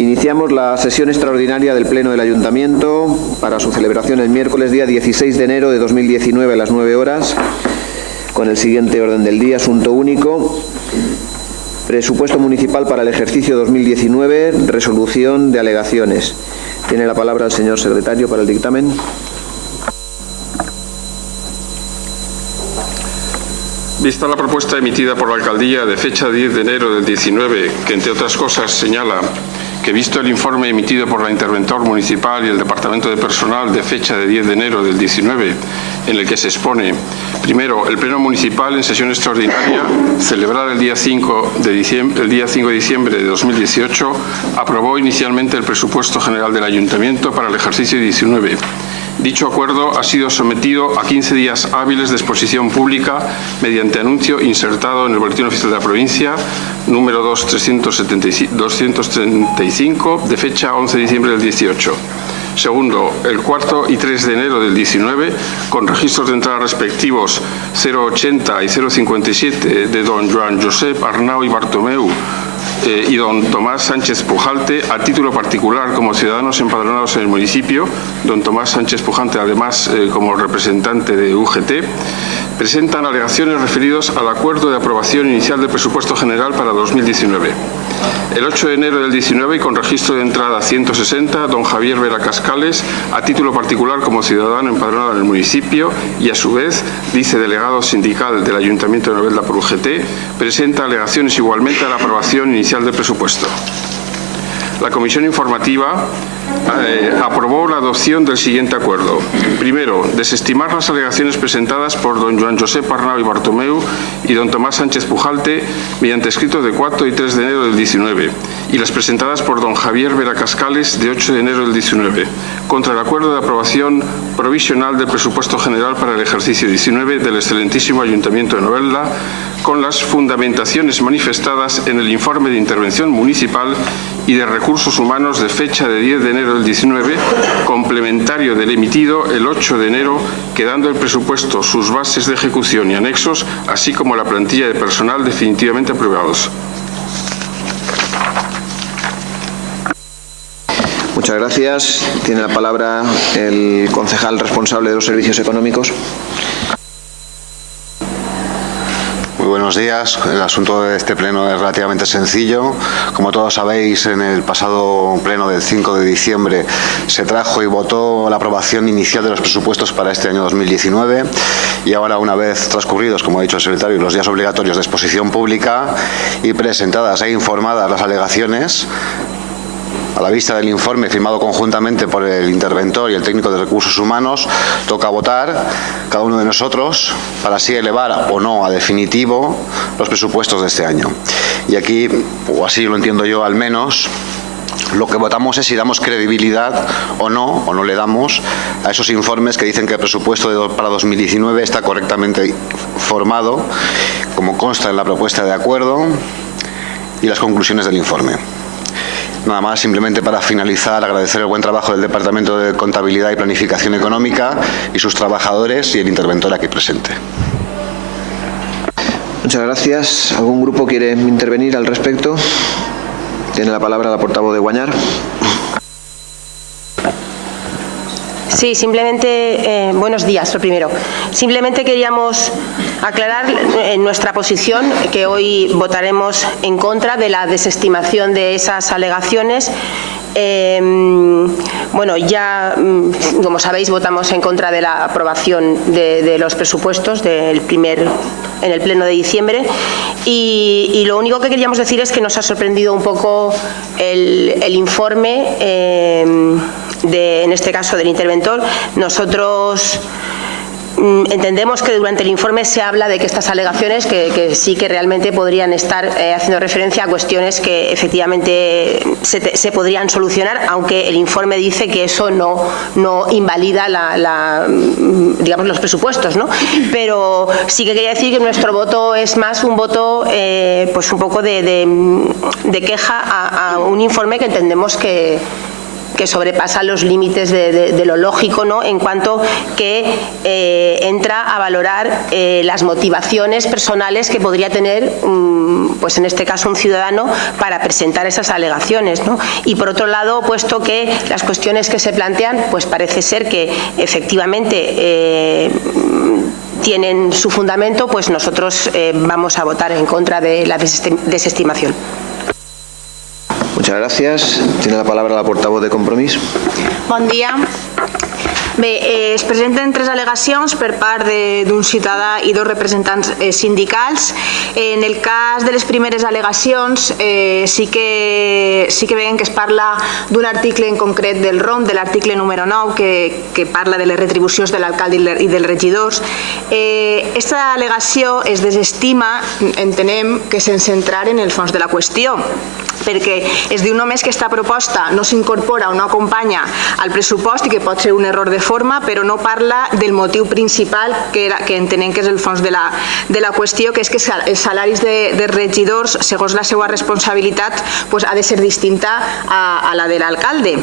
Iniciamos la sesión extraordinaria del Pleno del Ayuntamiento para su celebración el miércoles día 16 de enero de 2019 a las 9 horas con el siguiente orden del día. Asunto único. Presupuesto municipal para el ejercicio 2019. Resolución de alegaciones. Tiene la palabra el señor secretario para el dictamen. Vista la propuesta emitida por la Alcaldía de fecha 10 de enero del 19, que entre otras cosas señala que visto el informe emitido por la Interventor Municipal y el Departamento de Personal de fecha de 10 de enero del 19, en el que se expone, primero, el Pleno Municipal en sesión extraordinaria, celebrada el día 5 de diciembre de 2018, aprobó inicialmente el presupuesto general del Ayuntamiento para el ejercicio 19. Dicho acuerdo ha sido sometido a 15 días hábiles de exposición pública mediante anuncio insertado en el Boletín Oficial de la Provincia, número 235, de fecha 11 de diciembre del 18. Segundo, el 4 y 3 de enero del 19, con registros de entrada respectivos 080 y 057 de don Joan Josep Arnau y Bartomeu y don Tomás Sánchez Pujalte, a título particular como ciudadanos empadronados en el municipio, don Tomás Sánchez Pujalte además como representante de UGT, presentan alegaciones referidos al acuerdo de aprobación inicial del presupuesto general para 2019. El 8 de enero del 19, y con registro de entrada 160, don Javier Vera Cascales, a título particular como ciudadano empadronado en el municipio y a su vez vicedelegado sindical del Ayuntamiento de Novelda por UGT, presenta alegaciones igualmente a la aprobación inicial del presupuesto. La Comisión Informativa aprobó la adopción del siguiente acuerdo. Primero, desestimar las alegaciones presentadas por don Joan Josep Arnau y Bartomeu y don Tomás Sánchez Pujalte mediante escritos de 4 y 3 de enero del 19 y las presentadas por don Javier Vera Cascales de 8 de enero del 19 contra el acuerdo de aprobación provisional del presupuesto general para el ejercicio 19 del excelentísimo Ayuntamiento de Novelda, con las fundamentaciones manifestadas en el informe de intervención municipal y de recursos humanos de fecha de 10 de enero del 19, complementario del emitido el 8 de enero, quedando el presupuesto, sus bases de ejecución y anexos, así como la plantilla de personal definitivamente aprobados. Muchas gracias. Tiene la palabra el concejal responsable de los servicios económicos. Muy buenos días. El asunto de este pleno es relativamente sencillo. Como todos sabéis, en el pasado pleno del 5 de diciembre se trajo y votó la aprobación inicial de los presupuestos para este año 2019 y ahora, una vez transcurridos, como ha dicho el secretario, los días obligatorios de exposición pública y presentadas e informadas las alegaciones, a la vista del informe firmado conjuntamente por el interventor y el técnico de recursos humanos, toca votar cada uno de nosotros para así elevar o no a definitivo los presupuestos de este año. Y aquí, o así lo entiendo yo al menos, lo que votamos es si damos credibilidad o no le damos a esos informes que dicen que el presupuesto para 2019 está correctamente formado, como consta en la propuesta de acuerdo y las conclusiones del informe. Nada más, simplemente para finalizar, agradecer el buen trabajo del Departamento de Contabilidad y Planificación Económica y sus trabajadores y el interventor aquí presente. Muchas gracias. ¿Algún grupo quiere intervenir al respecto? Tiene la palabra la portavoz de Guañar. Sí, simplemente, buenos días, lo primero. Simplemente queríamos aclarar nuestra posición, que hoy votaremos en contra de la desestimación de esas alegaciones. Bueno, ya, como sabéis, votamos en contra de la aprobación de los presupuestos en el pleno de diciembre y lo único que queríamos decir es que nos ha sorprendido un poco el informe en este caso del interventor. Nosotros entendemos que durante el informe se habla de que estas alegaciones que sí que realmente podrían estar haciendo referencia a cuestiones que efectivamente se podrían solucionar, aunque el informe dice que eso no invalida digamos, los presupuestos, ¿no? Pero sí que quería decir que nuestro voto es más un voto pues un poco de queja a un informe que entendemos que que sobrepasa los límites de lo lógico, ¿no? En cuanto que entra a valorar las motivaciones personales que podría tener, pues en este caso, un ciudadano para presentar esas alegaciones, ¿no? Y por otro lado, puesto que las cuestiones que se plantean, pues parece ser que efectivamente tienen su fundamento, pues nosotros vamos a votar en contra de la desestimación. Muchas gracias. Tiene la palabra la portavoz de Compromís. Bon dia. Bé, es presenten 3 al·legacions per part d'un ciutadà i 2 representants sindicals. En el cas de les primeres al·legacions sí que veiem que es parla d'un article en concret del ROM, de l'article número 9, que parla de les retribucions de l'alcalde i dels regidors. Aquesta al·legació es desestima, entenem, que sense entrar en el fons de la qüestió, perquè es diu només que aquesta proposta no s'incorpora o no acompanya al pressupost i que pot ser un error de forma, però no parla del motiu principal que entenem que és el fons de la qüestió, que és que els salaris de regidors, segons la seva responsabilitat, ha de ser distinta a la de l'alcalde.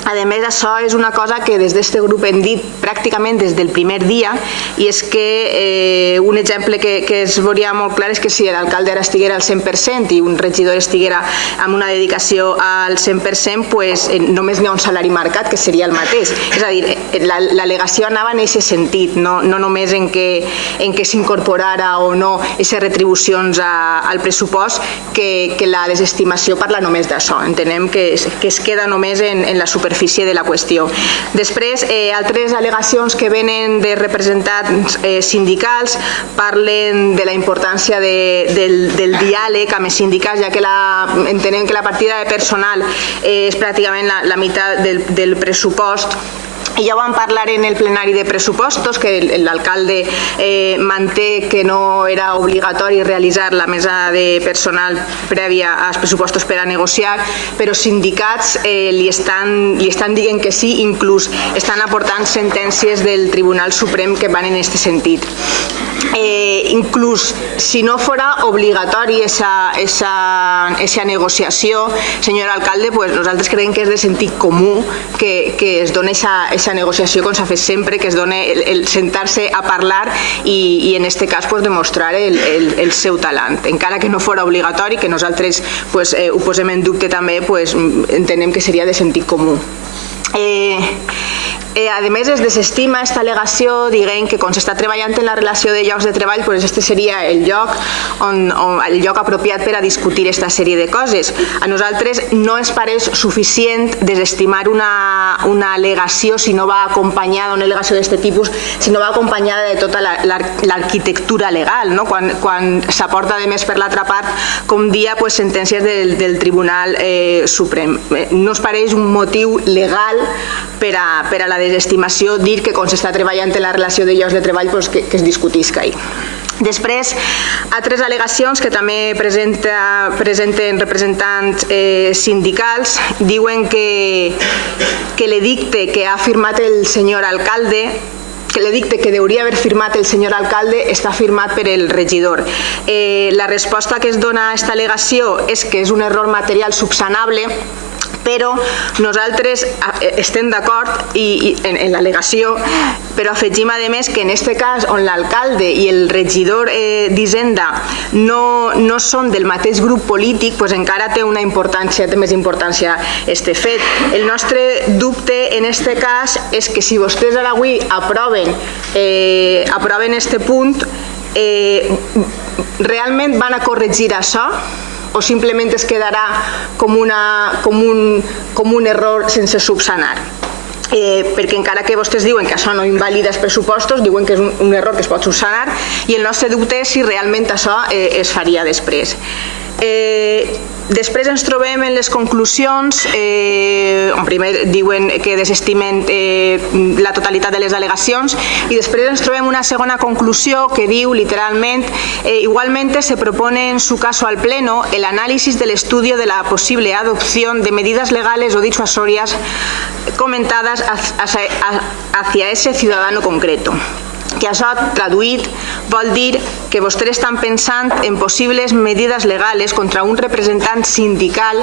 A més, això és una cosa que des d'aquest grup hem dit pràcticament des del primer dia, i és que un exemple que es veuria molt clar és que si l'alcalde ara estiguera al 100% i un regidor estiguera amb una dedicació al 100%, pues només n'hi ha un salari marcat, que seria el mateix. És a dir, l'al·legació anava en aquest sentit, no només en què s'incorporara o no aquestes retribucions al pressupost, que la desestimació parla només d'això. Entenem que es queda només en la superfície de la qüestió. Després, altres al·legacions que venen de representants sindicals parlen de la importància del diàleg amb els sindicats, ja que entenem que la partida de personal és pràcticament la meitat del pressupost. I ja ho vam parlar en el plenari de pressupostos, que l'alcalde manté que no era obligatori realitzar la mesa de personal prèvia als pressupostos per a negociar, però sindicats li estan dient que sí, inclús estan aportant sentències del Tribunal Suprem que van en aquest sentit. Inclús si no fora obligatori esa negociació, senyor alcalde, pues nosaltres creiem que és de sentit comú que es doni esa negociació, com s'ha fet sempre, que es doni el sentar-se a parlar i en aquest cas demostrar el seu talent. Encara que no fora obligatori, que nosaltres ho posem en dubte també, entenem que seria de sentit comú. A més, es desestima aquesta al·legació dient que quan s'està treballant en la relació de llocs de treball, este seria el lloc apropiat per a discutir aquesta sèrie de coses. A nosaltres no ens pareix suficient desestimar una al·legació si no va acompanyada, una al·legació d'aquest tipus, si no va acompanyada de tota l'arquitectura legal, quan s'aporta a més per l'altra part, com dia, sentències del Tribunal Suprem. No ens pareix un motiu legal per a la desestimació dir que quan s'està treballant en la relació de llocs de treball que es discutisca ahí. Després, altres al·legacions que també presenten representants sindicals diuen que l'edicte que ha firmat el senyor alcalde, que l'edicte que hauria d'haver firmat el senyor alcalde està firmat per el regidor. La resposta que es dona a aquesta al·legació és que és un error material subsanable, però nosaltres estem d'acord en l'al·legació, però afegim a més que en aquest cas on l'alcalde i el regidor d'Hisenda no són del mateix grup polític, encara té més importància este fet. El nostre dubte en aquest cas és que si vostès ara avui aproven este punt, realment van a corregir això o simplement es quedarà com un error sense subsanar? Perquè encara que vostès diuen que això no invalida els pressupostos, diuen que és un error que es pot subsanar, i el nostre dubte és si realment això es faria després. Després ens trobem en les conclusions, primer diuen que desestimen la totalitat de les al·legacions, i després ens trobem una segona conclusió que diu literalment: igualmente se propone en su caso al Pleno el análisis del estudio de la posible adopción de medidas legales o disuasorias comentadas hacia ese ciudadano concreto. que això, traduït, vol dir que vostès estan pensant en possibles medidas legales contra un representant sindical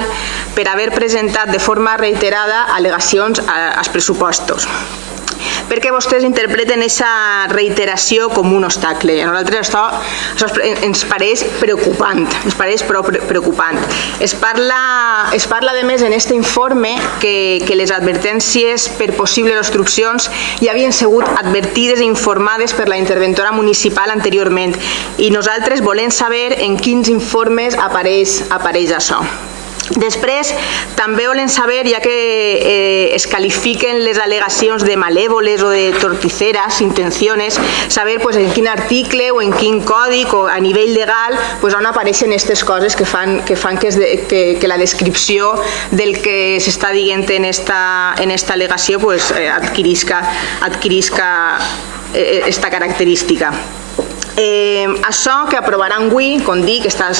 per haver presentat de forma reiterada al·legacions als pressupostos. Perquè vostès interpreten aquesta reiteració com un obstacle. A nosaltres això ens pareix preocupant. Es parla de més en aquest informe que les advertències per possibles obstruccions ja havien sigut advertides i informades per la interventora municipal anteriorment i nosaltres volem saber en quins informes apareix això. Després, també volem saber, ja que es qualifiquen les al·legacions de malèvoles o de torticeres intenciones, saber en quin article o en quin codi o a nivell legal on apareixen aquestes coses que fan que la descripció del que s'està dient en esta al·legació adquirisca esta característica. Això que aprovaran avui, com dic, esta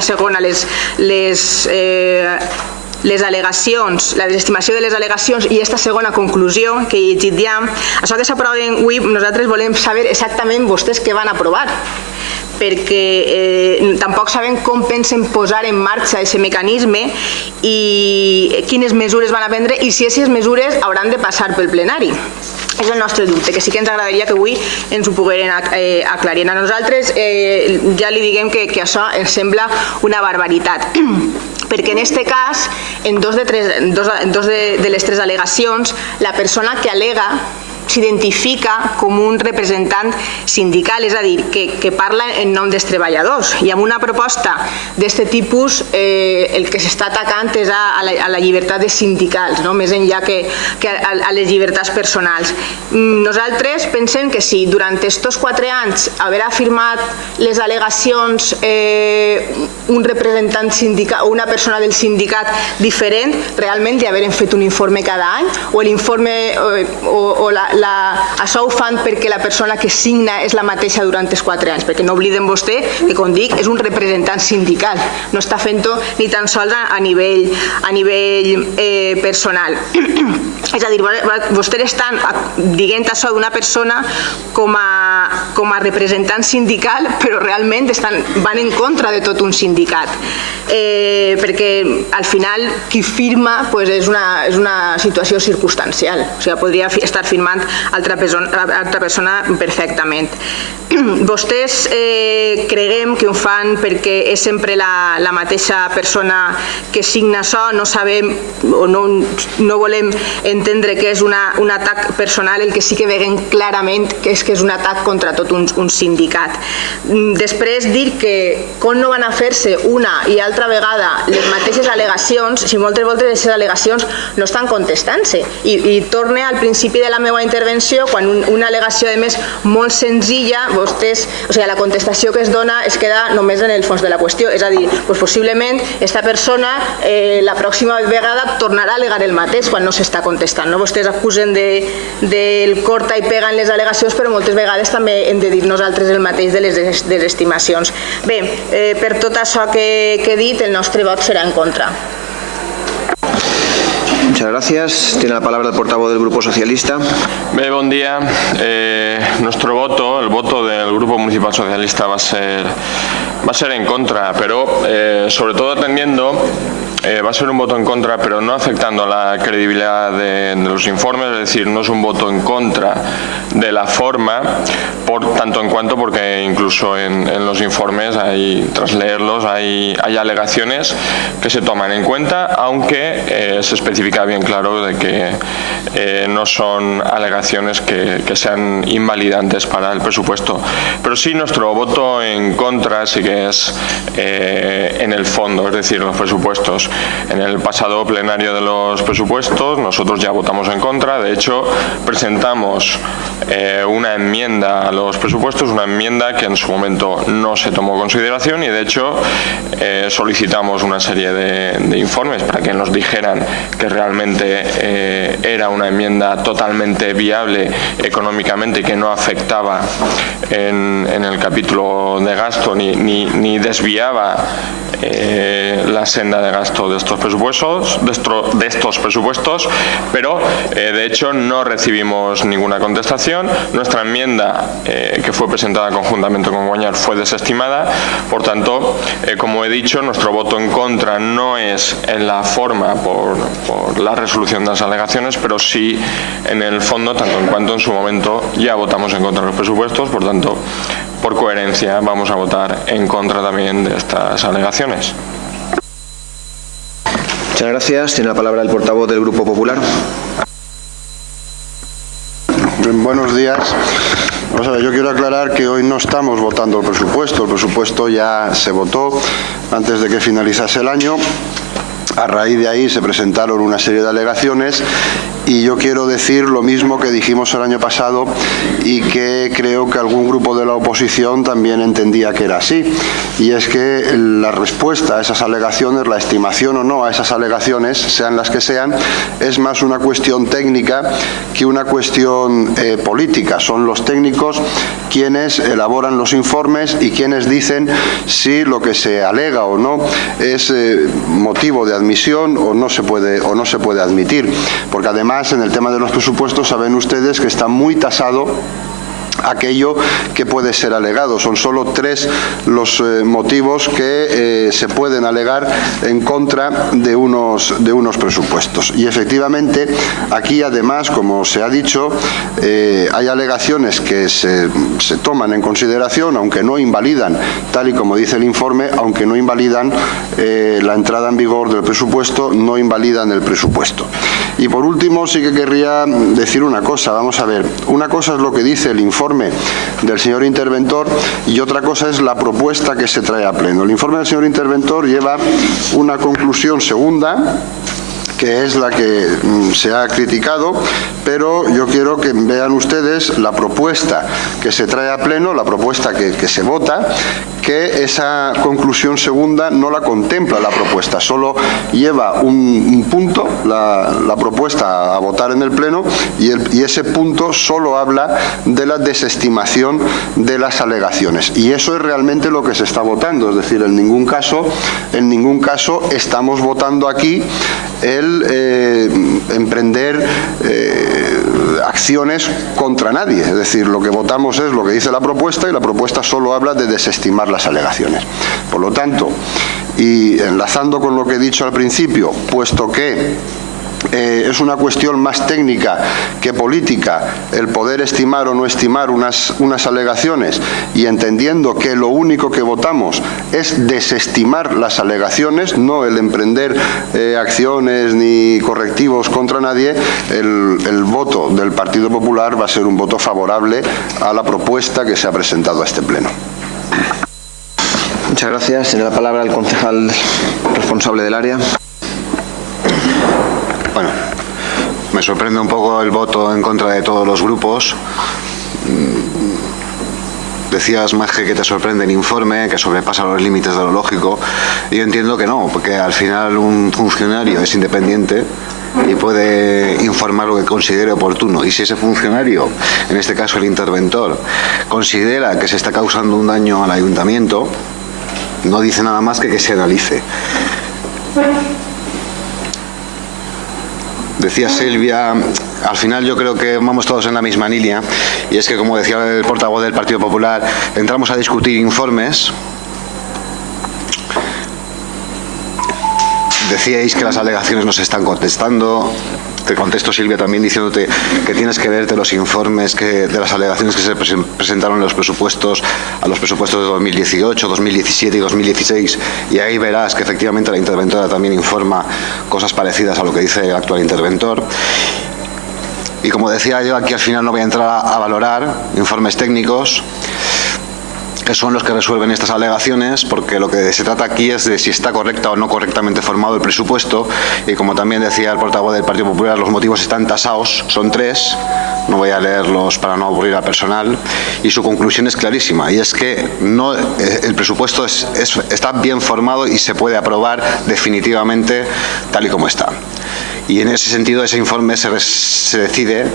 segona, les al·legacions, la desestimació de les al·legacions i esta segona conclusió que he llegit ja, això que s'aproven avui, nosaltres volem saber exactament vostès què van aprovar, perquè tampoc sabem com pensen posar en marxa aquest mecanisme i quines mesures van a prendre i si aquestes mesures hauran de passar pel plenari. És el nostre dubte, que sí que ens agradaria que avui ens ho pogueren aclarir. A nosaltres ja li diguem que això ens sembla una barbaritat, perquè en aquest cas, en dos de les tres al·legacions, la persona que al·lega s'identifica com un representant sindical, és a dir, que parla en nom dels treballadors. I amb una proposta d'aquest tipus el que s'està atacant és a la llibertat dels sindicals, més enllà que a les llibertats personals. Nosaltres pensem que si durant aquests 4 anys haver afirmat les al·legacions un representant sindical o una persona del sindicat diferent, realment ja haurem fet un informe cada any o l'informe o això ho fan perquè la persona que signa és la mateixa durant els 4 anys, perquè no obliden vostè que, com dic, és un representant sindical, no està fent-ho ni tan sols a nivell personal. És a dir, vostès estan dient això d'una persona com a representant sindical, però realment van en contra de tot un sindicat, perquè al final qui firma és una situació circumstancial, o sigui, podria estar firmant altra persona perfectament. Vostès creguem que ho fan perquè és sempre la mateixa persona que signa això, no sabem o no volem entendre que és un atac personal, el que sí que veiem clarament que és un atac contra tot un sindicat. Després dir que com no van a fer-se una i altra vegada les mateixes al·legacions, si moltes voltes aquestes al·legacions no estan contestant-se, i torne al principi de la meva intervenció, quan una al·legació a més molt senzilla, la contestació que es dona es queda només en el fons de la qüestió, és a dir, possiblement aquesta persona la pròxima vegada tornarà a al·legar el mateix quan no s'està contestant. Vostès acusen del corta i pega en les al·legacions, però moltes vegades també hem de dir nosaltres el mateix de les desestimacions. Bé, per tot això que he dit, el nostre vot serà en contra. Muchas gracias. Tiene la palabra el portavoz del Grupo Socialista. Buen día. Nuestro voto, el voto del Grupo Municipal Socialista va a ser en contra, pero sobre todo atendiendo, va a ser un voto en contra, pero no afectando la credibilidad de los informes, es decir, no es un voto en contra de la forma, tanto en cuanto porque incluso en los informes, tras leerlos, hay alegaciones que se toman en cuenta, aunque se especifica bien claro de que no son alegaciones que sean invalidantes para el presupuesto. Pero sí, nuestro voto en contra sí que es en el fondo, es decir, los presupuestos. En el pasado plenario de los presupuestos nosotros ya votamos en contra, de hecho presentamos una enmienda a los presupuestos, una enmienda que en su momento no se tomó en consideración y de hecho solicitamos una serie de informes para que nos dijeran que realmente era una enmienda totalmente viable económicamente y que no afectaba en el capítulo de gasto ni ni desviaba la senda de gasto de estos presupuestos, pero de hecho no recibimos ninguna contestación. Nuestra enmienda, que fue presentada conjuntamente con Guanyar, fue desestimada. Por tanto, como he dicho, nuestro voto en contra no es en la forma por la resolución de las alegaciones, pero sí en el fondo, tanto en cuanto en su momento ya votamos en contra de los presupuestos. Por tanto, por coherencia vamos a votar en contra también de estas alegaciones. Muchas gracias. Tiene la palabra el portavoz del Grupo Popular. Buenos días. Vamos a ver, yo quiero aclarar que hoy no estamos votando el presupuesto ya se votó antes de que finalizase el año. A raíz de ahí se presentaron una serie de alegaciones y yo quiero decir lo mismo que dijimos el año pasado y que creo que algún grupo de la oposición también entendía que era así, y es que la respuesta a esas alegaciones, la estimación o no a esas alegaciones, sean las que sean, es más una cuestión técnica que una cuestión política. Son los técnicos quienes elaboran los informes y quienes dicen si lo que se alega o no es motivo de admisión o no se puede admitir, porque además en el tema de los presupuestos saben ustedes que está muy tasado aquello que puede ser alegado. Son solo 3 los motivos que se pueden alegar en contra de unos presupuestos. Y efectivamente, aquí además, como se ha dicho, hay alegaciones que se toman en consideración, aunque no invalidan, tal y como dice el informe, aunque no invalidan la entrada en vigor del presupuesto, no invalidan el presupuesto. Y por último, sí que querría decir una cosa. Vamos a ver, una cosa es lo que dice el informe del señor interventor y otra cosa es la propuesta que se trae a pleno. El informe del señor interventor lleva una conclusión segunda, que es la que se ha criticado, pero yo quiero que vean ustedes la propuesta que se trae a pleno, la propuesta que se vota, que esa conclusión segunda no la contempla la propuesta, solo lleva un punto, la propuesta a votar en el pleno, y ese punto solo habla de la desestimación de las alegaciones. Y eso es realmente lo que se está votando, es decir, en ningún caso estamos votando aquí el emprender acciones contra nadie. Es decir, lo que votamos es lo que dice la propuesta y la propuesta solo habla de desestimar las alegaciones. Por lo tanto, y enlazando con lo que he dicho al principio, puesto que es una cuestión más técnica que política el poder estimar o no estimar unas alegaciones, y entendiendo que lo único que votamos es desestimar las alegaciones, no el emprender acciones ni correctivos contra nadie, el voto del Partido Popular va a ser un voto favorable a la propuesta que se ha presentado a este pleno. Muchas gracias. Tiene la palabra el concejal responsable del área. Bueno, me sorprende un poco el voto en contra de todos los grupos. Decías, Maje, que te sorprende el informe, que sobrepasa los límites de lo lógico. Yo entiendo que no, porque al final un funcionario es independiente y puede informar lo que considere oportuno. Y si ese funcionario, en este caso el interventor, considera que se está causando un daño al ayuntamiento, no dice nada más que se analice. Decía Silvia, al final yo creo que vamos todos en la misma línea, y es que, como decía el portavoz del Partido Popular, entramos a discutir informes. Decíais que las alegaciones nos están contestando. Te contesto, Silvia, también diciéndote que tienes que verte los informes de las alegaciones que se presentaron en los presupuestos, a los presupuestos de 2018, 2017 y 2016, y ahí verás que efectivamente la interventora también informa cosas parecidas a lo que dice el actual interventor. Y como decía yo, aquí al final no voy a entrar a valorar informes técnicos, que son los que resuelven estas alegaciones, porque lo que se trata aquí es de si está correcta o no correctamente formado el presupuesto, y como también decía el portavoz del Partido Popular, los motivos están tasados, son 3, no voy a leerlos para no aburrir al personal, y su conclusión es clarísima, y es que el presupuesto está bien formado y se puede aprobar definitivamente tal y como está. Y en ese sentido, ese informe se decide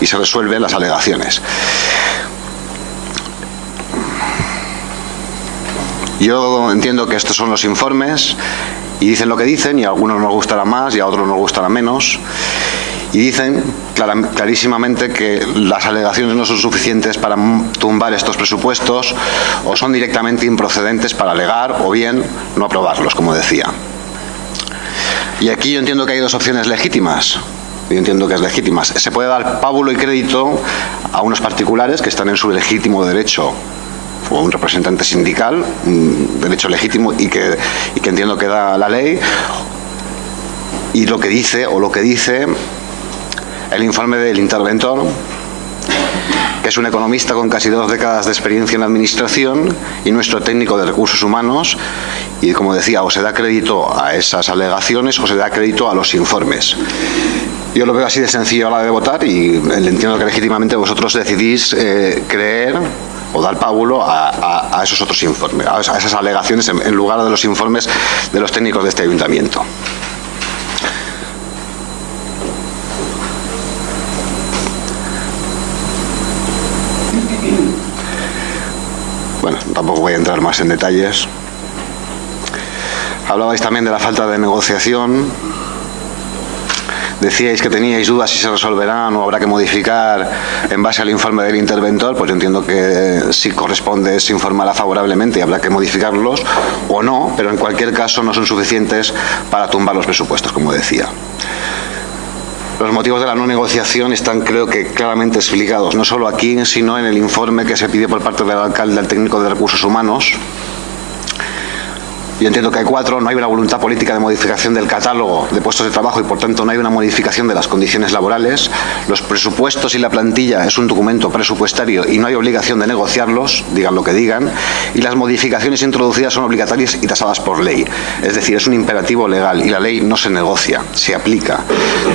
y se resuelven las alegaciones. Yo entiendo que estos son los informes y dicen lo que dicen, y a algunos nos gustará más y a otros nos gustará menos. Y dicen clarísimamente que las alegaciones no son suficientes para tumbar estos presupuestos, o son directamente improcedentes para alegar, o bien no aprobarlos, como decía. Y aquí yo entiendo que hay dos opciones legítimas. Yo entiendo que es legítimas. Se puede dar pábulo y crédito a unos particulares que están en su legítimo derecho, o un representante sindical, un derecho legítimo y que entiendo que da la ley, y lo que dice el informe del interventor, que es un economista con casi 2 décadas de experiencia en la administración y nuestro técnico de recursos humanos, y como decía, o se da crédito a esas alegaciones o se da crédito a los informes. Yo lo veo así de sencillo a la hora de votar, y entiendo que legítimamente vosotros decidís creer o dar pábulo a esos otros informes, a esas alegaciones en lugar de los informes de los técnicos de este ayuntamiento. Bueno, tampoco voy a entrar más en detalles. Hablabais también de la falta de negociación. Decíais que teníais dudas si se resolverán o habrá que modificar en base al informe del interventor. Pues yo entiendo que sí corresponde, se informará favorablemente y habrá que modificarlos o no, pero en cualquier caso no son suficientes para tumbar los presupuestos, como decía. Los motivos de la no negociación están, creo que, claramente explicados, no solo aquí, sino en el informe que se pide por parte del alcalde al técnico de recursos humanos. Yo entiendo que hay 4, no hay una voluntad política de modificación del catálogo de puestos de trabajo y por tanto no hay una modificación de las condiciones laborales. Los presupuestos y la plantilla es un documento presupuestario y no hay obligación de negociarlos, digan lo que digan, y las modificaciones introducidas son obligatorias y tasadas por ley. Es decir, es un imperativo legal y la ley no se negocia, se aplica.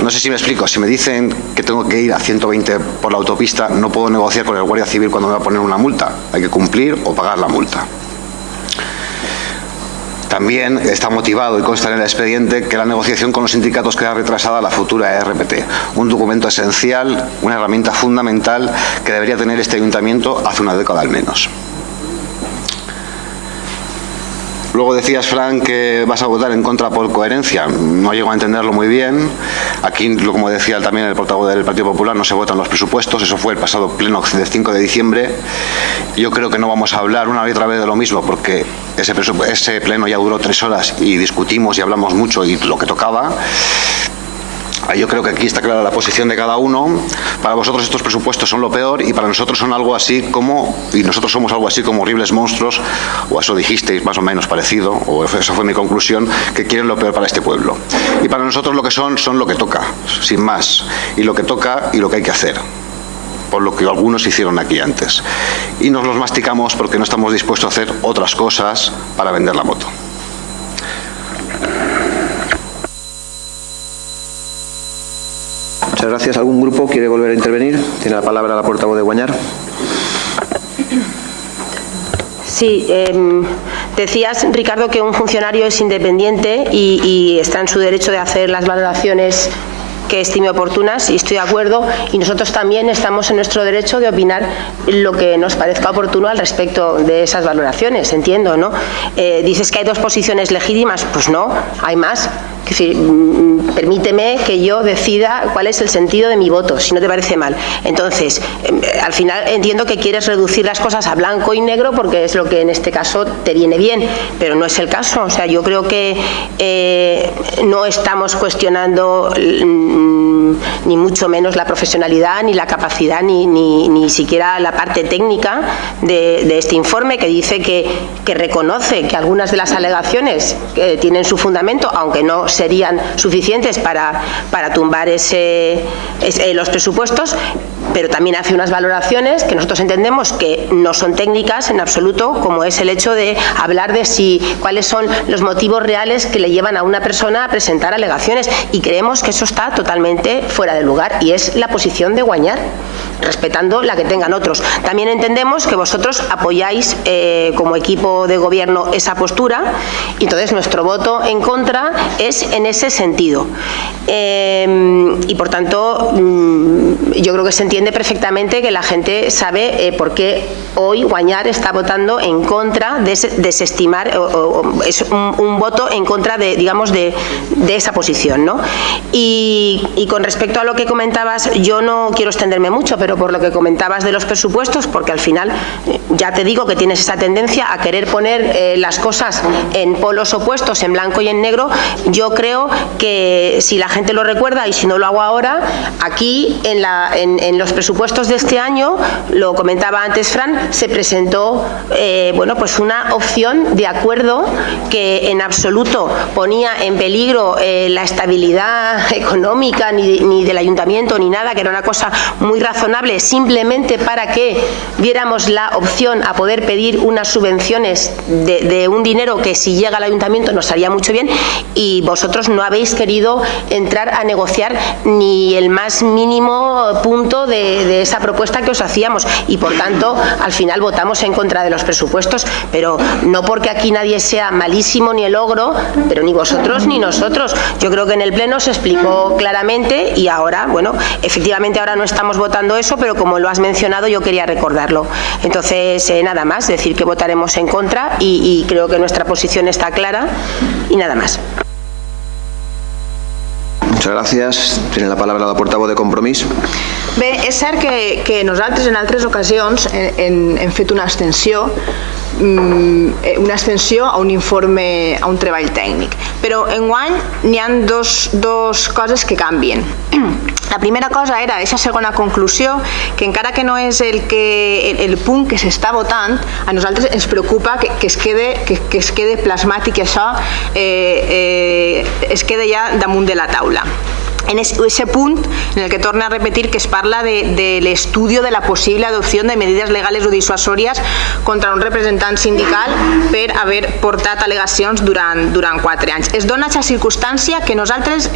No sé si me explico, si me dicen que tengo que ir a 120 por la autopista, no puedo negociar con el guardia civil cuando me va a poner una multa. Hay que cumplir o pagar la multa. También está motivado y consta en el expediente que la negociación con los sindicatos queda retrasada a la futura RPT, un documento esencial, una herramienta fundamental que debería tener este ayuntamiento hace una década al menos. Luego decías, Fran, que vas a votar en contra por coherencia. No llego a entenderlo muy bien. Aquí, como decía también el portavoz del Partido Popular, no se votan los presupuestos. Eso fue el pasado pleno del 5 de diciembre. Yo creo que no vamos a hablar una y otra vez de lo mismo, porque ese pleno ya duró 3 horas y discutimos y hablamos mucho y lo que tocaba. Yo creo que aquí está clara la posición de cada uno. Para vosotros estos presupuestos son lo peor y para nosotros son algo así como, y nosotros somos algo así como horribles monstruos, o eso dijisteis más o menos parecido, o eso fue mi conclusión, que quieren lo peor para este pueblo. Y para nosotros lo que son lo que toca, sin más, y lo que toca y lo que hay que hacer, por lo que algunos hicieron aquí antes. Y nos los masticamos porque no estamos dispuestos a hacer otras cosas para vender la moto. Muchas gracias. ¿Algún grupo quiere volver a intervenir? Tiene la palabra la portavoz de Guañar. Sí, decías, Ricardo, que un funcionario es independiente y está en su derecho de hacer las valoraciones que estime oportunas, y estoy de acuerdo, y nosotros también estamos en nuestro derecho de opinar lo que nos parezca oportuno al respecto de esas valoraciones, entiendo, ¿no? Dices que hay 2 posiciones legítimas, pues no, hay más. Es decir, permíteme que yo decida cuál es el sentido de mi voto, si no te parece mal. Entonces, al final entiendo que quieres reducir las cosas a blanco y negro porque es lo que en este caso te viene bien, pero no es el caso. O sea, yo creo que no estamos cuestionando ni mucho menos la profesionalidad, ni la capacidad, ni siquiera la parte técnica de este informe, que dice que reconoce que algunas de las alegaciones tienen su fundamento, aunque no serían suficientes para tumbar los presupuestos, pero también hace unas valoraciones que nosotros entendemos que no son técnicas en absoluto, como es el hecho de hablar de cuáles son los motivos reales que le llevan a una persona a presentar alegaciones, y creemos que eso está totalmente fuera de lugar, y es la posición de Guañar, respetando la que tengan otros. También entendemos que vosotros apoyáis como equipo de gobierno esa postura, y entonces nuestro voto en contra es en ese sentido. Y por tanto, yo creo que se entiende perfectamente que la gente sabe por qué hoy Guanyar está votando en contra de desestimar, o es un voto en contra de, digamos, de esa posición, ¿no? Y con respecto a lo que comentabas, yo no quiero extenderme mucho, pero por lo que comentabas de los presupuestos, porque al final ya te digo que tienes esa tendencia a querer poner las cosas en polos opuestos, en blanco y en negro. Yo creo que si la gente lo recuerda, y si no lo hago ahora, aquí en los presupuestos de este año, lo comentaba antes Fran, se presentó bueno, pues una opción de acuerdo que en absoluto ponía en peligro la estabilidad económica ni del ayuntamiento ni nada, que era una cosa muy razonable, simplemente para que diéramos la opción a poder pedir unas subvenciones de un dinero que si llega al ayuntamiento nos haría mucho bien, y vosotros no habéis querido entrar a negociar ni el más mínimo punto de esa propuesta que os hacíamos, y por tanto al final votamos en contra de los presupuestos, pero no porque aquí nadie sea malísimo ni el ogro, pero ni vosotros ni nosotros. Yo creo que en el pleno se explicó claramente, y ahora, bueno, efectivamente ahora no estamos votando eso, pero como lo has mencionado yo quería recordarlo. Entonces nada más, decir que votaremos en contra y creo que nuestra posición está clara, y nada más. Muchas gracias. Tiene la palabra la portavoz de Compromís. Bé, és cert que nosaltres en altres ocasions hem fet una extensió a un informe, a un treball tècnic, però enguany n'hi ha dos coses que canvien. La primera cosa era aquesta segona conclusió, que encara que no és el punt que s'està votant, a nosaltres ens preocupa que es quede plasmat i que això es quede ja damunt de la taula. En ese punt en el que torna a repetir que es parla del estudio de la posible adopción de medidas legales o disuasorias contra un representant sindical per haver portat al·legacions durant 4 anys. Es dona aquesta circumstància que nosaltres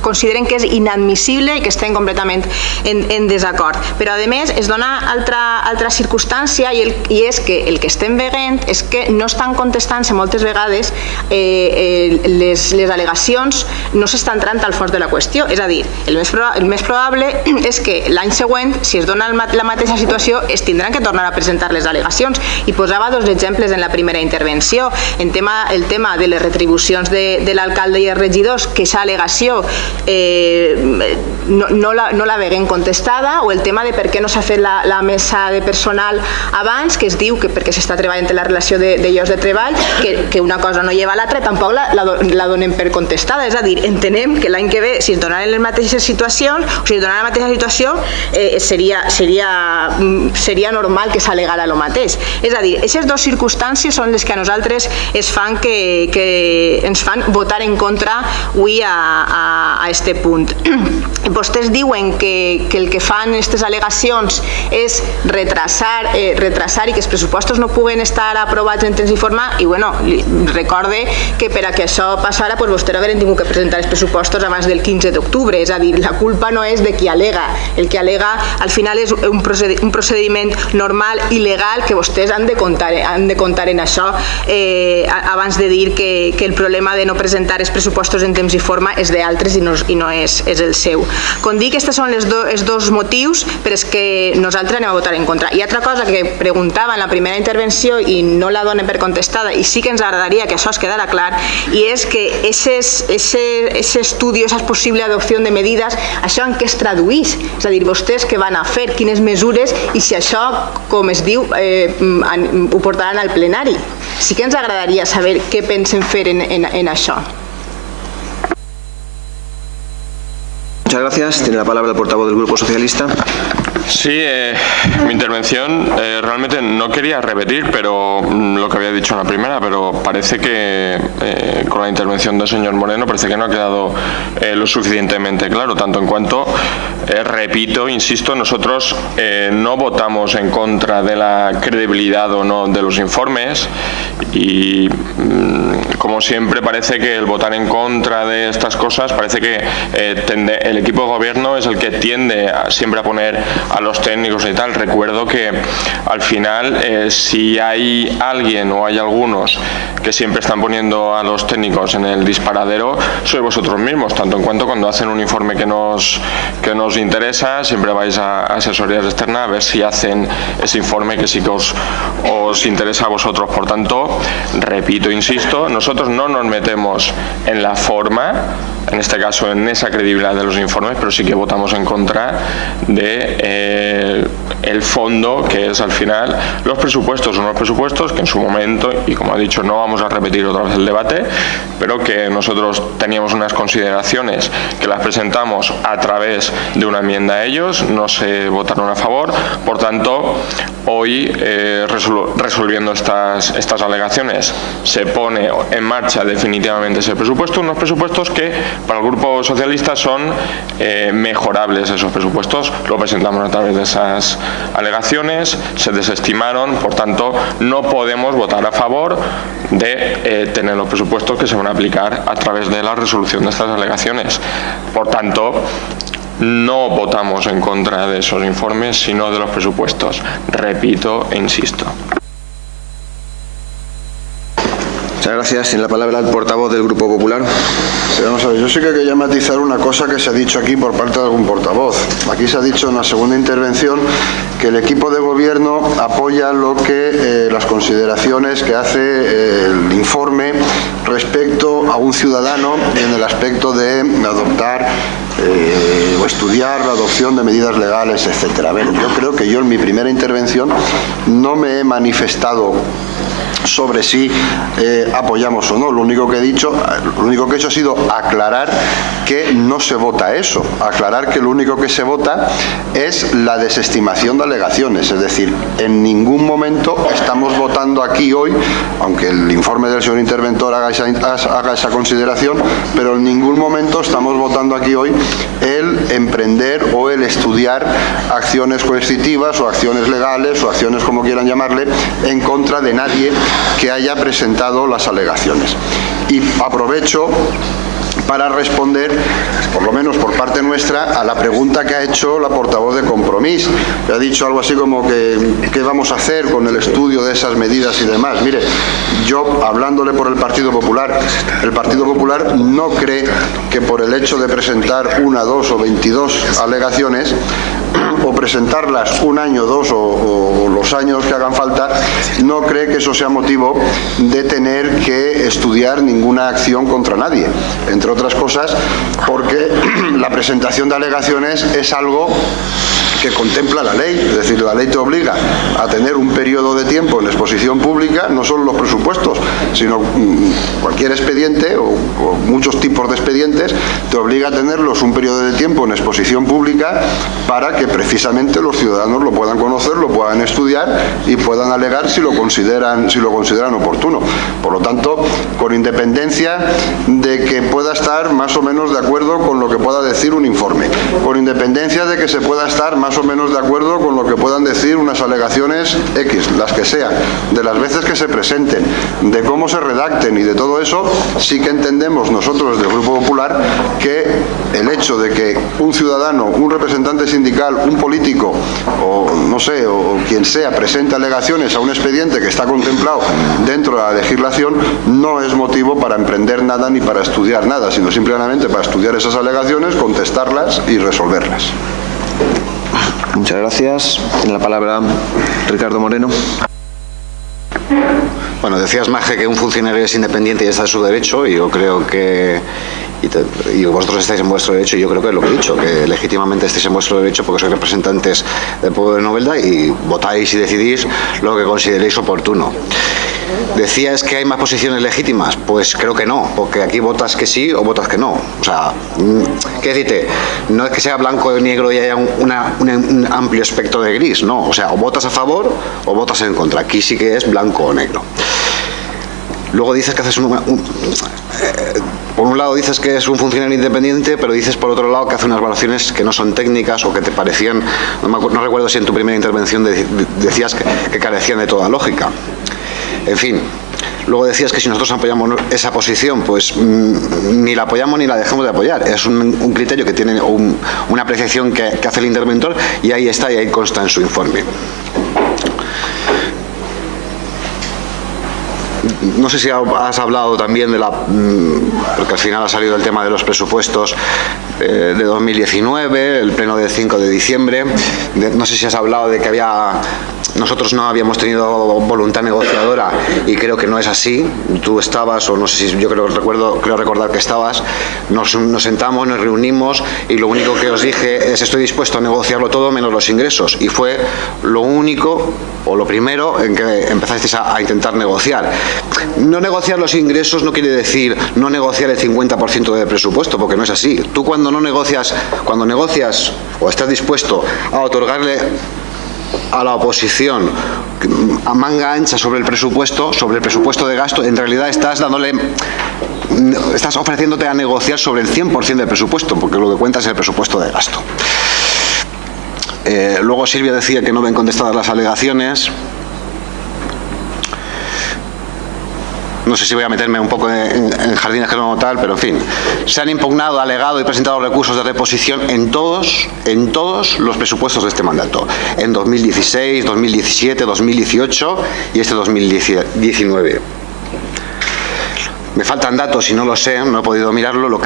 considerem que és inadmissible i que estem completament en desacord. Però a més es dona altra circumstància, i és que el que estem veient és que no estan contestant-se moltes vegades les al·legacions, no s'està entrant al fons de la qüestió. És a dir, el més probable és que l'any següent, si es dona la mateixa situació, es tindran que tornar a presentar les al·legacions. I posava 2 exemples en la primera intervenció. El tema de les retribucions de l'alcalde i els regidors, que aquesta al·legació no la veiem contestada, o el tema de per què no s'ha fet la mesa de personal abans, que es diu que perquè s'està treballant en la relació de llocs de treball, que una cosa no lleva a l'altra, tampoc la donem per contestada. És a dir, entenem que l'any que ve, si es donaren les mateixes situacions, o si es donara la mateixa situació, seria normal que s'al·legara el mateix. És a dir, aquestes 2 circumstàncies són les que a nosaltres ens fan votar en contra avui a este punt. Vostès diuen que el que fan aquestes al·legacions és retrasar i que els pressupostos no puguen estar aprovats en temps i forma, i bueno, recorde que per a que això passara vostè haurien tingut que presentar els pressupostos abans del 15 d'octubre, és a dir, la culpa no és de qui al·lega, el que al·lega al final és un procediment normal i legal que vostès han de comptar en això abans de dir que el problema de no presentar els pressupostos en temps i forma és d'altres i no és el seu. Com dic, aquests són els 2 motius per els que nosaltres anem a votar en contra. I altra cosa que preguntava en la primera intervenció i no la donen per contestada, i sí que ens agradaria que això es quedara clar, i és que ese estudi, esa possible adopció de medidas, això en què es traduís? És a dir, vostès què van a fer, quines mesures, i si això, com es diu, ho portaran al plenari. Sí que ens agradaria saber què pensen fer en això. Muchas gracias. Tiene la palabra el portavoz del Grupo Socialista. Sí, mi intervención realmente no quería repetir lo que había dicho en la primera, pero parece que con la intervención del señor Moreno parece que no ha quedado lo suficientemente claro, tanto en cuanto, repito, insisto, nosotros no votamos en contra de la credibilidad o no de los informes, y como siempre parece que el votar en contra de estas cosas parece que el equipo de gobierno es el que tiende siempre a poner a los técnicos y tal. Recuerdo que al final, si hay alguien o hay algunos que siempre están poniendo a los técnicos en el disparadero, sois vosotros mismos, tanto en cuanto cuando hacen un informe que nos interesa, siempre vais a asesorías externas a ver si hacen ese informe que sí que os interesa a vosotros. Por tanto, repito, insisto, nosotros no nos metemos en la forma, en este caso en esa credibilidad de los informes, pero sí que votamos en contra de el fondo, que es al final los presupuestos, unos presupuestos que en su momento, y como he dicho, no vamos a repetir otra vez el debate, pero que nosotros teníamos unas consideraciones que las presentamos a través de una enmienda a ellos, no se votaron a favor. Por tanto, hoy resolviendo estas alegaciones se pone en marcha definitivamente ese presupuesto, unos presupuestos que para el Grupo Socialista son mejorables. Esos presupuestos lo presentamos a través de esas alegaciones, se desestimaron, por tanto no podemos votar a favor de tener los presupuestos que se van a aplicar a través de la resolución de estas alegaciones. Por tanto, no votamos en contra de esos informes, sino de los presupuestos. Repito e insisto. Muchas gracias. En la palabra el portavoz del Grupo Popular. Sí, vamos a ver, yo sí que quería matizar una cosa que se ha dicho aquí por parte de algún portavoz. Aquí se ha dicho en la segunda intervención que el equipo de gobierno apoya las consideraciones que hace el informe respecto a un ciudadano en el aspecto de adoptar o estudiar la adopción de medidas legales, etcétera. Bueno, yo creo que yo en mi primera intervención no me he manifestado sobre si apoyamos o no. Lo único que he hecho ha sido aclarar que no se vota eso, aclarar que lo único que se vota es la desestimación de alegaciones. Es decir, en ningún momento estamos votando aquí hoy, aunque el informe del señor interventor haga esa consideración, pero en ningún momento estamos votando aquí hoy el emprender o el estudiar acciones coercitivas o acciones legales o acciones como quieran llamarle en contra de nadie que haya presentado las alegaciones. Y aprovecho para responder, por lo menos por parte nuestra, a la pregunta que ha hecho la portavoz de Compromís, que ha dicho algo así como que ¿qué vamos a hacer con el estudio de esas medidas y demás? Mire, yo, hablándole por el Partido Popular no cree que por el hecho de presentar 1, 2 o 22 alegaciones, o presentarlas un año, 2 o los años que hagan falta, no cree que eso sea motivo de tener que estudiar ninguna acción contra nadie. Entre otras cosas, porque la presentación de alegaciones es algo que contempla la ley, es decir, la ley te obliga a tener un periodo de tiempo en exposición pública, no solo los presupuestos, sino cualquier expediente o muchos tipos de expedientes, te obliga a tenerlos un periodo de tiempo en exposición pública para que precisamente los ciudadanos lo puedan conocer, lo puedan estudiar y puedan alegar si lo consideran oportuno. Por lo tanto, con independencia de que pueda estar más o menos de acuerdo con lo que pueda decir un informe, con independencia de que se pueda estar más o menos de acuerdo con lo que puedan decir unas alegaciones X, las que sean, de las veces que se presenten, de cómo se redacten y de todo eso, sí que entendemos nosotros desde el Grupo Popular que el hecho de que un ciudadano, un representante sindical, un político o no sé, o quien sea, presente alegaciones a un expediente que está contemplado dentro de la legislación, no es motivo para emprender nada ni para estudiar nada, sino simplemente para estudiar esas alegaciones, contestarlas y resolverlas. Muchas gracias. En la palabra Ricardo Moreno. Bueno, decías, Maje, que un funcionario es independiente y está en su derecho, y yo creo que y vosotros estáis en vuestro derecho, y yo creo que es lo que he dicho, que legítimamente estáis en vuestro derecho porque sois representantes del pueblo de Novelda y votáis y decidís lo que consideréis oportuno. ¿Decías que hay más posiciones legítimas? Pues creo que no, porque aquí votas que sí o votas que no. O sea, ¿qué decirte? No es que sea blanco o negro y haya un amplio espectro de gris, no. O sea, o votas a favor o votas en contra. Aquí sí que es blanco o negro. Luego dices que haces por un lado dices que es un funcionario independiente, pero dices por otro lado que hace unas valoraciones que no son técnicas o que te parecían, no recuerdo si en tu primera intervención decías que carecían de toda lógica. En fin, Luego decías que si nosotros apoyamos esa posición, pues ni la apoyamos ni la dejamos de apoyar. Es un criterio que tiene una apreciación que hace el interventor y ahí está y ahí consta en su informe. No sé si has hablado también de porque al final ha salido el tema de los presupuestos de 2019, el pleno del 5 de diciembre. No sé si has hablado de que nosotros no habíamos tenido voluntad negociadora y creo que no es así. Tú estabas, o no sé si yo creo recordar que estabas. Nos sentamos, nos reunimos y lo único que os dije es estoy dispuesto a negociarlo todo menos los ingresos. Y fue lo único o lo primero en que empezasteis a intentar negociar. No negociar los ingresos no quiere decir no negociar el 50% del presupuesto, porque no es así. Tú cuando negocias o estás dispuesto a otorgarle a la oposición a manga ancha sobre el presupuesto de gasto, en realidad estás ofreciéndote a negociar sobre el 100% del presupuesto, porque lo que cuenta es el presupuesto de gasto. Luego Silvia decía que no ven contestadas las alegaciones. No sé si voy a meterme un poco en jardines que no tal, pero en fin. Se han impugnado, alegado y presentado recursos de reposición en todos los presupuestos de este mandato. En 2016, 2017, 2018 y este 2019. Me faltan datos y no lo sé, no he podido mirarlo,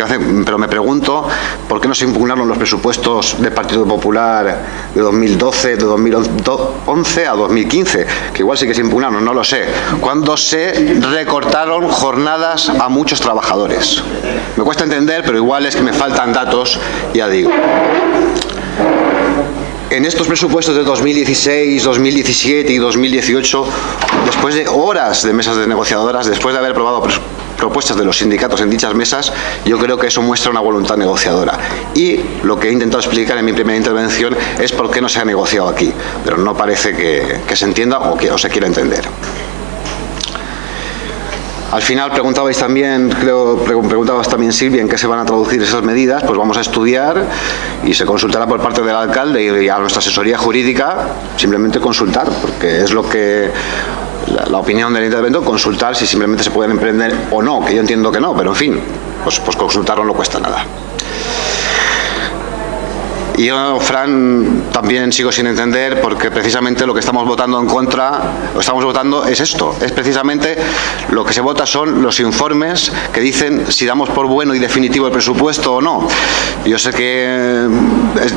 pero me pregunto por qué no se impugnaron los presupuestos del Partido Popular de 2012, de 2011 a 2015, que igual sí que se impugnaron, no lo sé. Cuando se recortaron jornadas a muchos trabajadores. Me cuesta entender, pero igual es que me faltan datos, ya digo. En estos presupuestos de 2016, 2017 y 2018, después de horas de mesas de negociadoras, después de haber aprobado propuestas de los sindicatos en dichas mesas, yo creo que eso muestra una voluntad negociadora. Y lo que he intentado explicar en mi primera intervención es por qué no se ha negociado aquí, pero no parece que se entienda o se quiera entender. Al final preguntabais también, preguntabas también Silvia, en qué se van a traducir esas medidas. Pues vamos a estudiar y se consultará por parte del alcalde y a nuestra asesoría jurídica, simplemente consultar, porque es lo que la opinión del interventor, consultar si simplemente se pueden emprender o no, que yo entiendo que no, pero en fin, pues consultarlo no cuesta nada. Y yo, Fran, también sigo sin entender porque precisamente lo que estamos votando en contra, es esto, es precisamente lo que se vota son los informes que dicen si damos por bueno y definitivo el presupuesto o no. Yo sé que,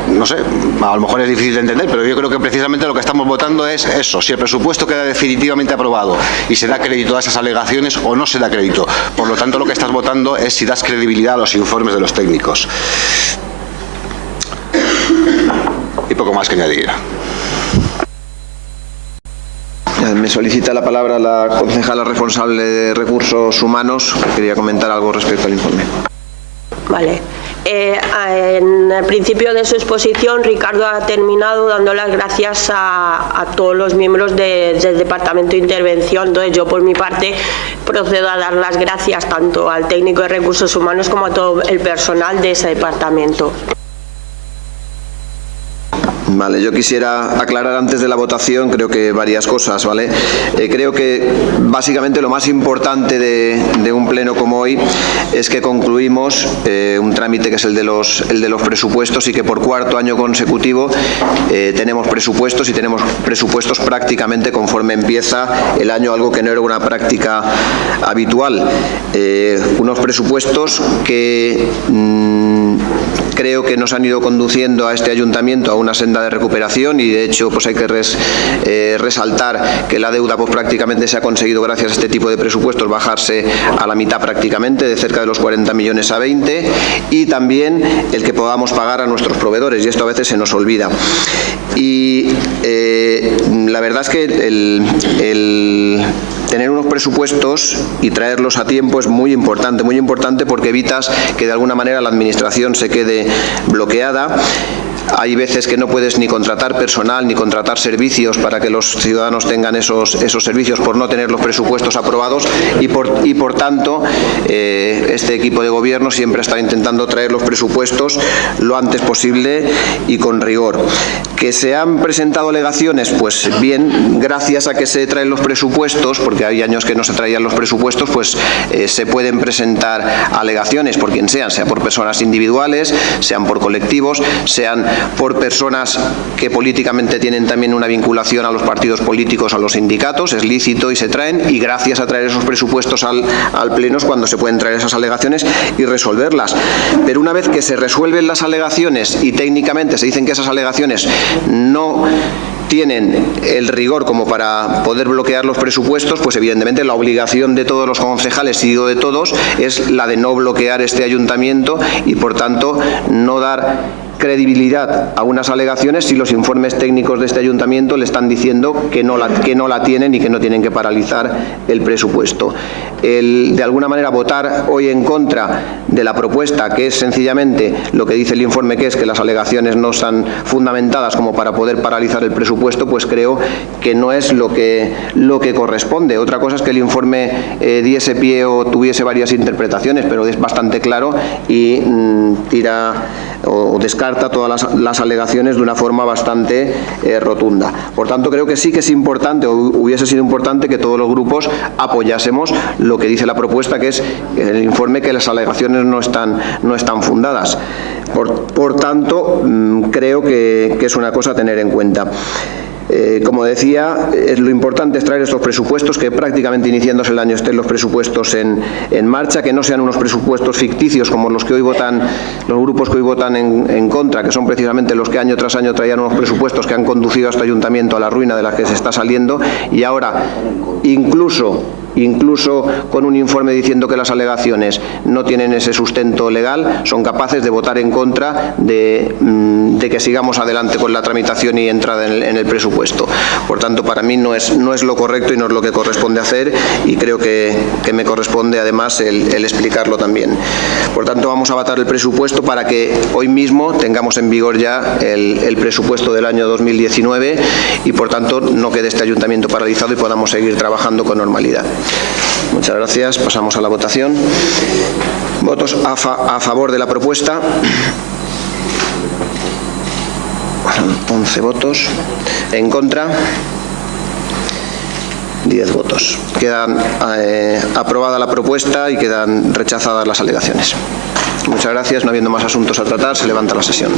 no sé, a lo mejor es difícil de entender, pero yo creo que precisamente lo que estamos votando es eso, si el presupuesto queda definitivamente aprobado y se da crédito a esas alegaciones o no se da crédito. Por lo tanto, lo que estás votando es si das credibilidad a los informes de los técnicos. Y poco más que añadir. Me solicita la palabra la concejala responsable de Recursos Humanos, que quería comentar algo respecto al informe. Vale. En el principio de su exposición, Ricardo ha terminado dando las gracias a todos los miembros del Departamento de Intervención. Entonces, yo por mi parte procedo a dar las gracias tanto al técnico de Recursos Humanos como a todo el personal de ese departamento. Vale, yo quisiera aclarar antes de la votación, creo que varias cosas, ¿vale? Creo que básicamente lo más importante de un pleno como hoy es que concluimos un trámite que es el de los presupuestos y que por cuarto año consecutivo tenemos presupuestos y tenemos presupuestos prácticamente conforme empieza el año, algo que no era una práctica habitual. Unos presupuestos que creo que nos han ido conduciendo a este ayuntamiento a una senda de recuperación y de hecho pues hay que resaltar que la deuda pues prácticamente se ha conseguido gracias a este tipo de presupuestos bajarse a la mitad prácticamente, de cerca de los 40 millones a 20, y también el que podamos pagar a nuestros proveedores, y esto a veces se nos olvida. Y la verdad es que el tener unos presupuestos y traerlos a tiempo es muy importante porque evitas que de alguna manera la administración se quede bloqueada. hay veces que no puedes ni contratar personal ni contratar servicios para que los ciudadanos tengan esos servicios por no tener los presupuestos aprobados y por tanto este equipo de gobierno siempre está intentando traer los presupuestos lo antes posible y con rigor. ¿Que se han presentado alegaciones? Pues bien, gracias a que se traen los presupuestos, porque hay años que no se traían los presupuestos, pues se pueden presentar alegaciones por quien sean, sea por personas individuales, sean por colectivos, sean por personas que políticamente tienen también una vinculación a los partidos políticos, a los sindicatos, es lícito y se traen, y gracias a traer esos presupuestos al Pleno es cuando se pueden traer esas alegaciones y resolverlas. Pero una vez que se resuelven las alegaciones y técnicamente se dicen que esas alegaciones no tienen el rigor como para poder bloquear los presupuestos, pues evidentemente la obligación de todos los concejales, y digo de todos, es la de no bloquear este ayuntamiento y por tanto no dar credibilidad a unas alegaciones si los informes técnicos de este ayuntamiento le están diciendo que no la tienen y que no tienen que paralizar el presupuesto. De alguna manera votar hoy en contra de la propuesta, que es sencillamente lo que dice el informe, que es que las alegaciones no están fundamentadas como para poder paralizar el presupuesto, pues creo que no es lo que corresponde. Otra cosa es que el informe diese pie o tuviese varias interpretaciones, pero es bastante claro y tira o descarta todas las alegaciones de una forma bastante rotunda. Por tanto, creo que sí que es importante, o hubiese sido importante, que todos los grupos apoyásemos lo que dice la propuesta, que es el informe, que las alegaciones no están fundadas. Por tanto, creo que es una cosa a tener en cuenta. Como decía, lo importante es traer estos presupuestos, que prácticamente iniciándose el año estén los presupuestos en marcha, que no sean unos presupuestos ficticios como los que hoy votan, los grupos que hoy votan en contra, que son precisamente los que año tras año traían unos presupuestos que han conducido a este ayuntamiento a la ruina de la que se está saliendo, y ahora incluso con un informe diciendo que las alegaciones no tienen ese sustento legal, son capaces de votar en contra de que sigamos adelante con la tramitación y entrada en el presupuesto. Por tanto, para mí no es lo correcto y no es lo que corresponde hacer, y creo que me corresponde además el explicarlo también. Por tanto, vamos a votar el presupuesto para que hoy mismo tengamos en vigor ya el presupuesto del año 2019 y por tanto no quede este ayuntamiento paralizado y podamos seguir trabajando con normalidad. Muchas gracias. Pasamos a la votación. Votos a favor de la propuesta. 11 votos. En contra, 10 votos. Quedan aprobada la propuesta y quedan rechazadas las alegaciones. Muchas gracias. No habiendo más asuntos a tratar, se levanta la sesión.